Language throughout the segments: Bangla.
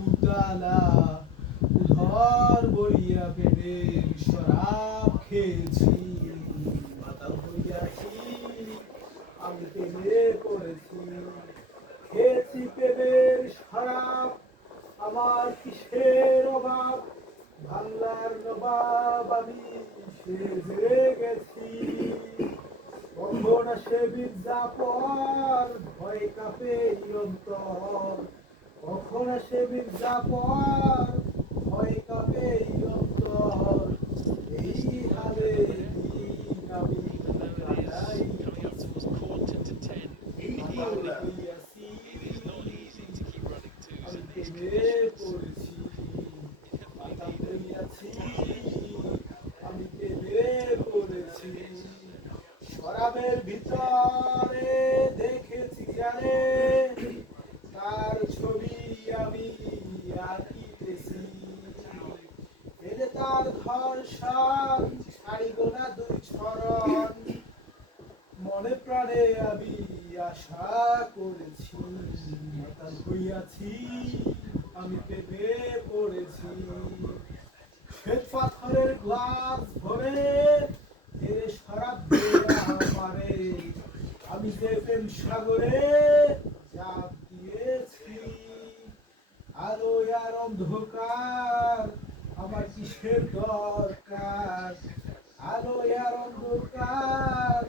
উতালা ধর বইয়া পেটের শরাব খেয়েছি, মাতাল হইয়াছি আমি প্রেমে পড়েছি। খেয়েছি প্রেমের শরাব, আমার কিসের অভাব, বাংলার নবাব আমি সেজে গেছি। কখন আসে মির্জাফর, ভয় কাঁপে অন্তর, কখন আসে মির্জাফর, ভয় কাঁপে অন্তর। এই হালে দিন আমি কাটাই, মাতাল হইয়াছি আমি প্রেমে পড়েছি, মাতাল হইয়াছি আমি প্রেমে পড়েছি। শরাবের ভিতরে দেখেছি জানে, তার ছবি আমি আঁকিতেছি। এলে তার ধর্ষণ ছাড়িব না দুই ছরণ, মনে প্রাণে আমি আশা করেছি। মাতাল হইয়াছি আমি প্রেমে পড়েছি। শ্বেত পাথরের গ্লাস ভরে এরে শরাব দেয়া পারে, আমি যে প্রেম সাগরে জাপ দিয়েছি। আলো আর অন্ধকার আমার কিসের দরকার, আলো আর অন্ধকার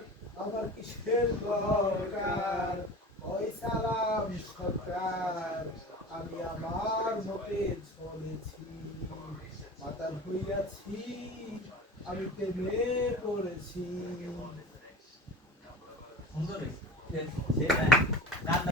আমার কিসের দরকার। ওই সালাম সরকার আমি আমার মতে চলেছি, মাতাল হইয়াছি আমি প্রেমে পড়েছি। সুন্দর হয়েছে।